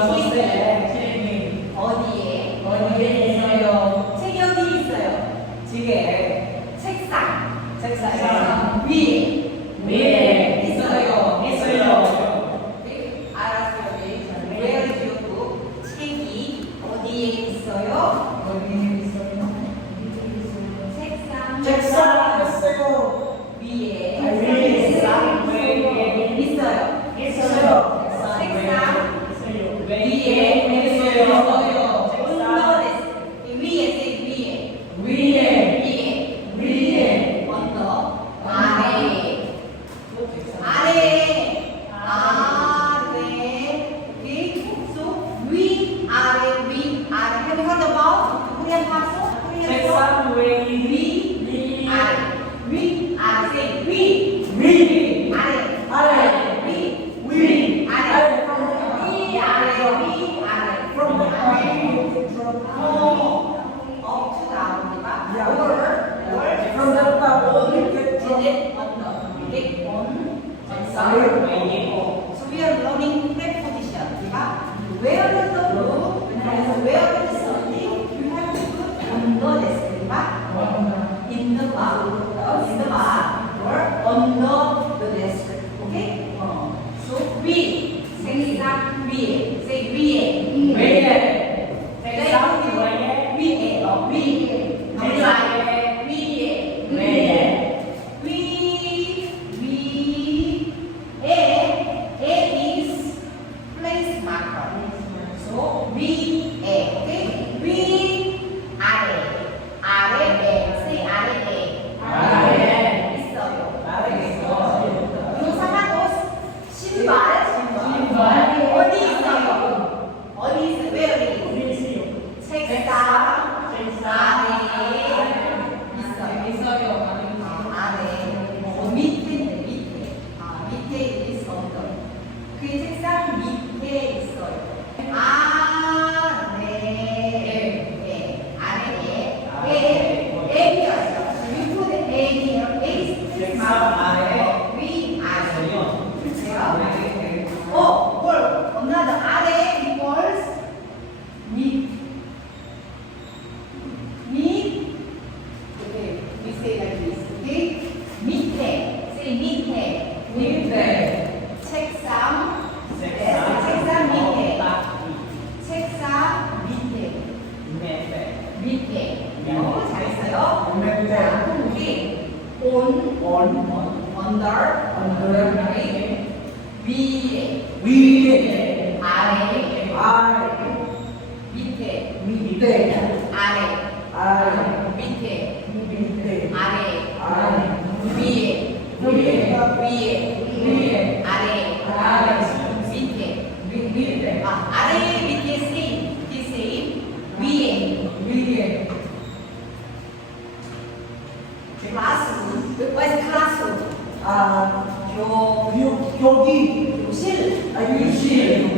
Namaste. under, under, right? We, we, I, Yogi. Lucille. Lucille.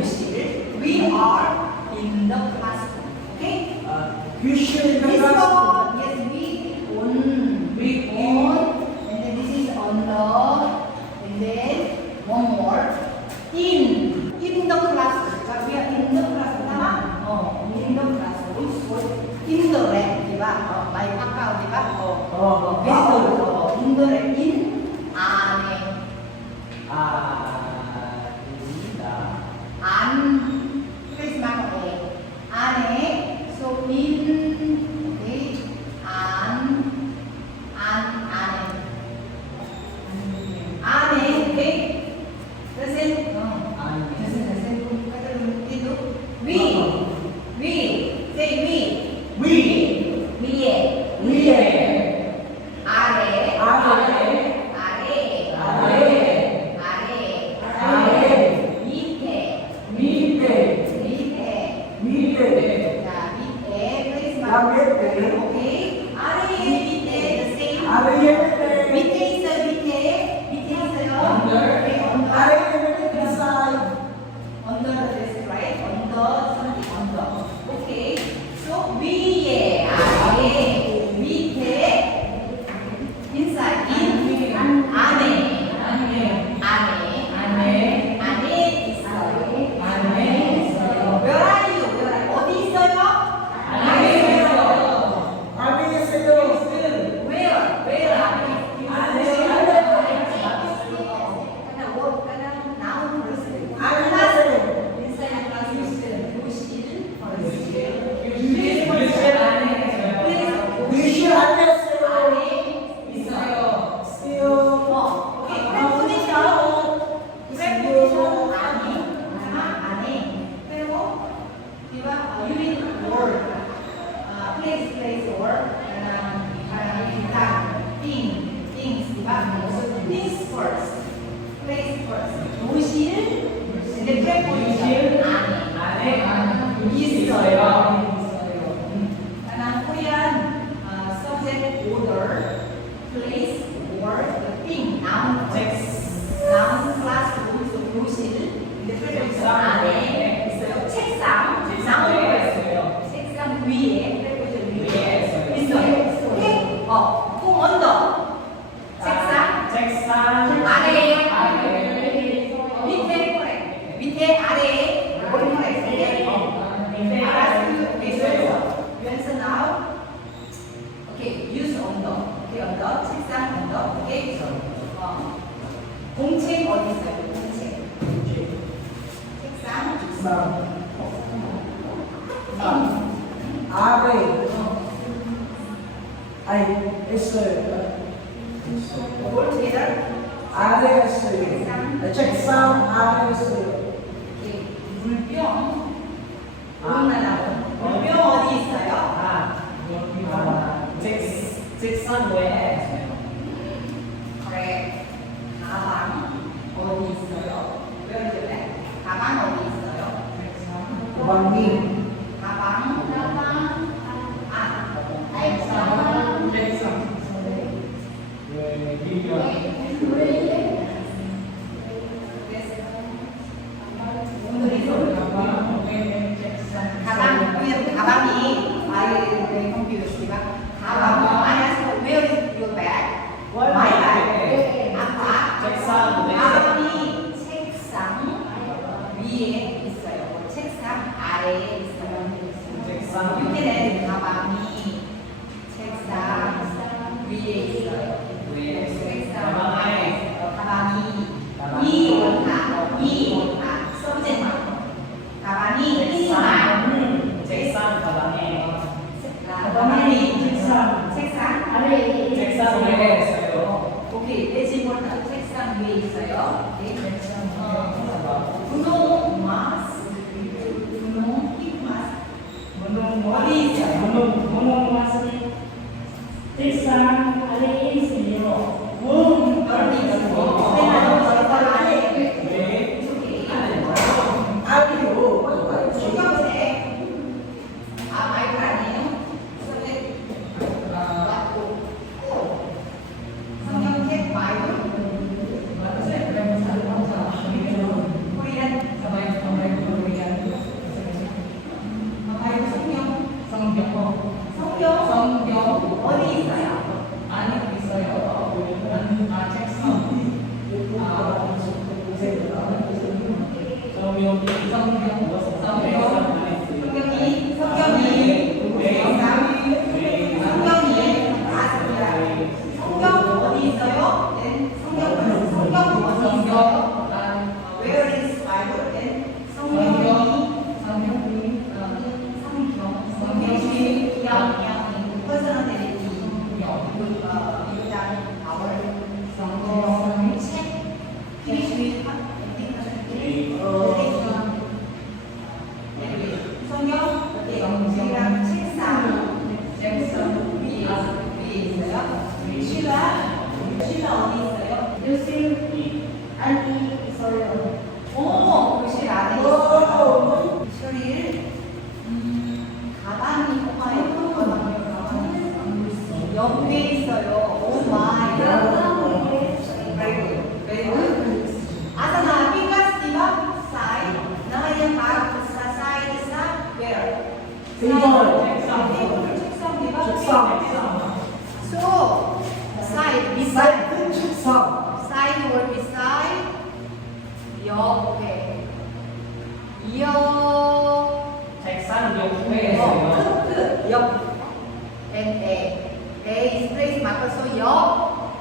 벌써 여,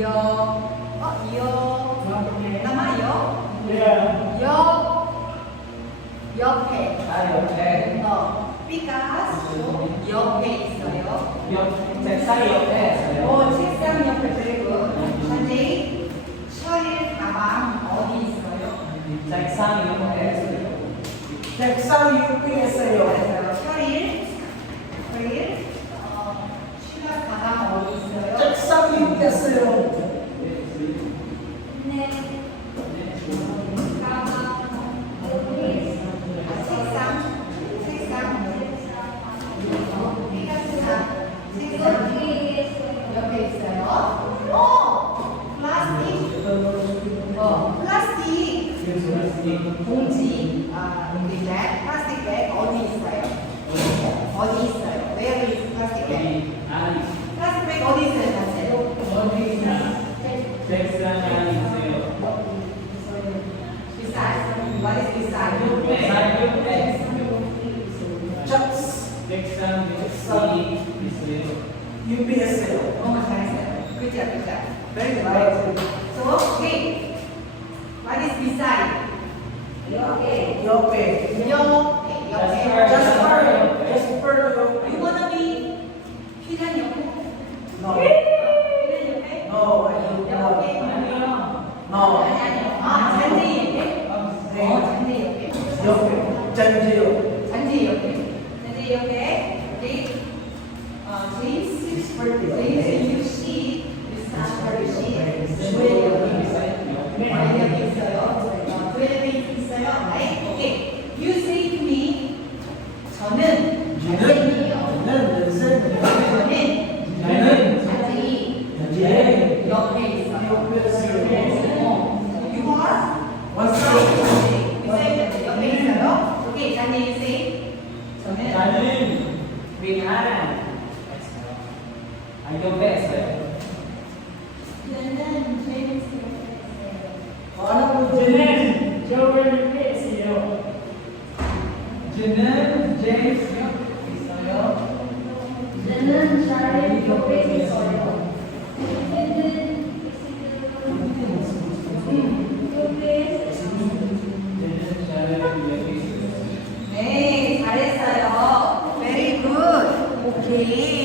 여, 어, 여, 남아요, 여, 옆에, 아, 옆에, 어, 피카소 옆에 있어요. 옆, 책상 옆에 있어요. 어, 책상 옆에 그리고 현재 셔일 가방 어디 있어요? 책상 옆에 있어요. 책상 옆에 있어요. 셔일, 셔일. Exactly. 옆 Vem lá. day.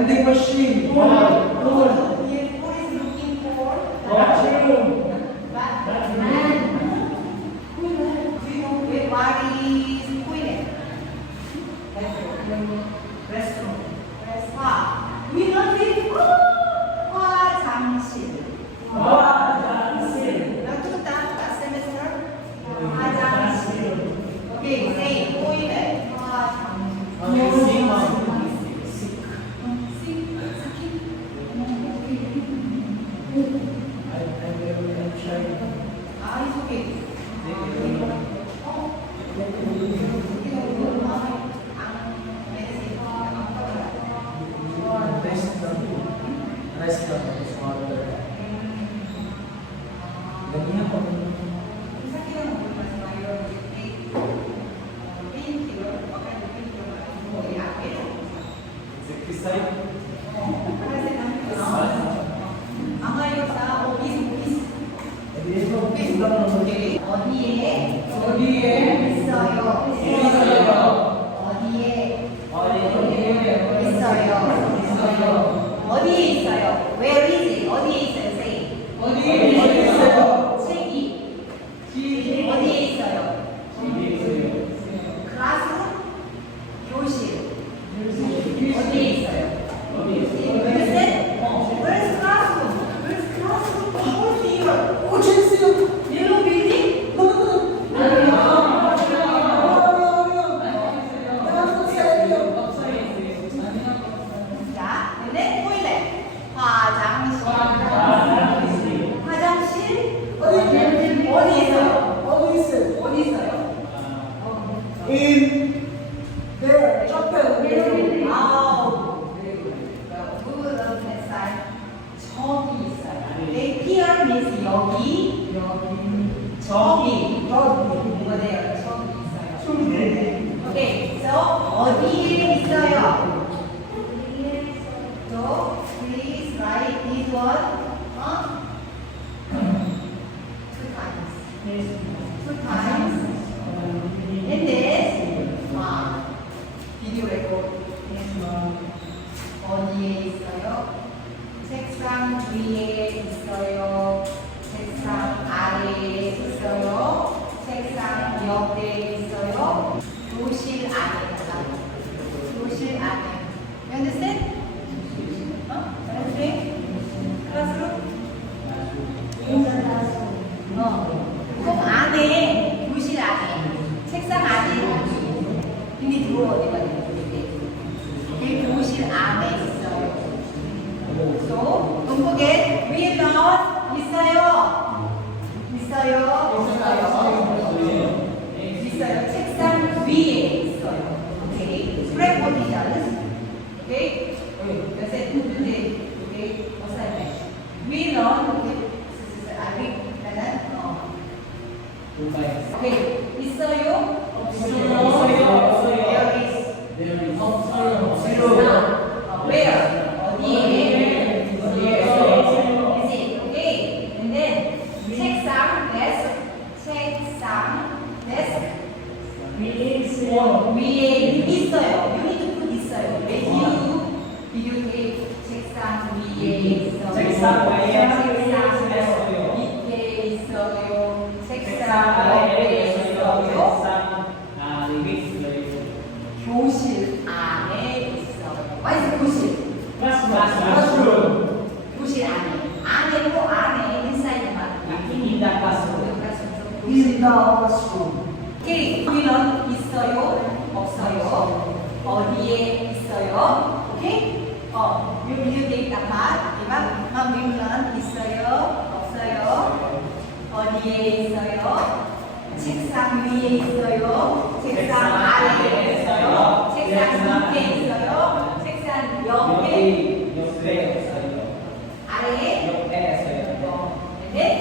and they were seen one. I, I, 있어요? 어디에 있어요? Where is it? 어디에 있어요? Say. 어디에 있어요? in there. 조금. Very loud. Very well. Google on that side. 저기 있어요. Okay. Here means 여기. 여기. 저기. 저기. 이거네요. 저기 있어요. 저기. Okay. So 어디에 있어요? So please write this one. 위에 있어요? 책상 위에 있어요? 책상 아래에 있어요? 책상 밑에 있어요? 책상 옆에 있어요? 아래에? 옆에 있어요. 어, 네.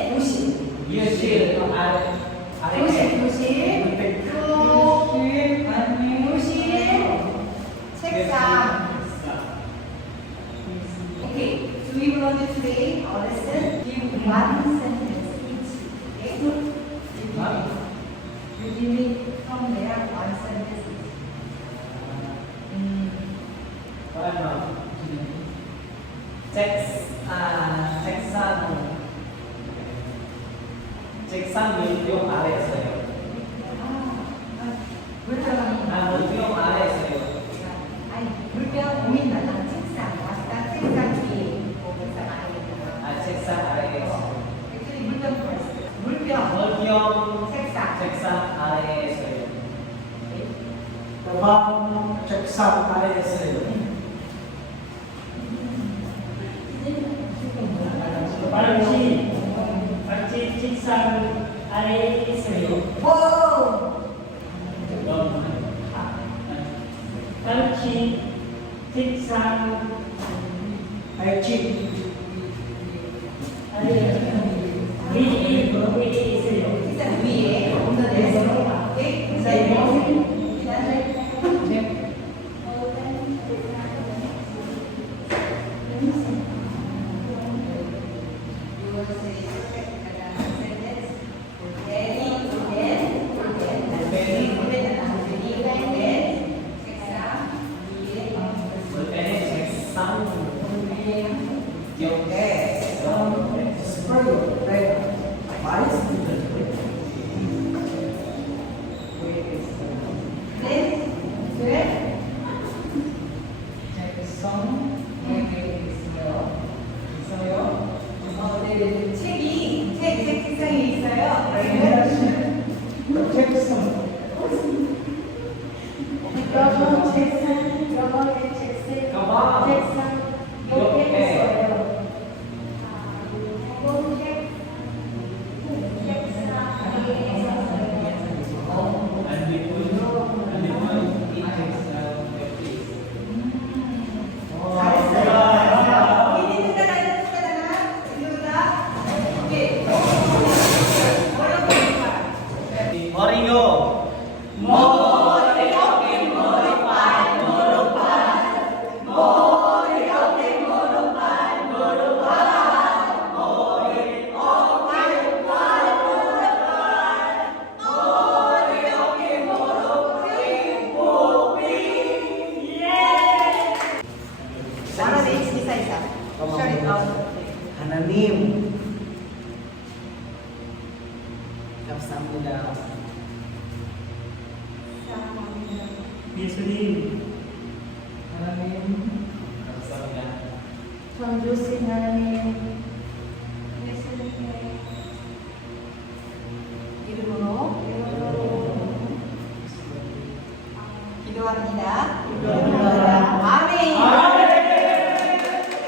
freedom first. 물병, 물병, 색상, 책상 아래에 서요. 도방, 책상 아래에 서요. 발찌, 발찌 책상 아래에 서요. Lord, Lord, Jesus.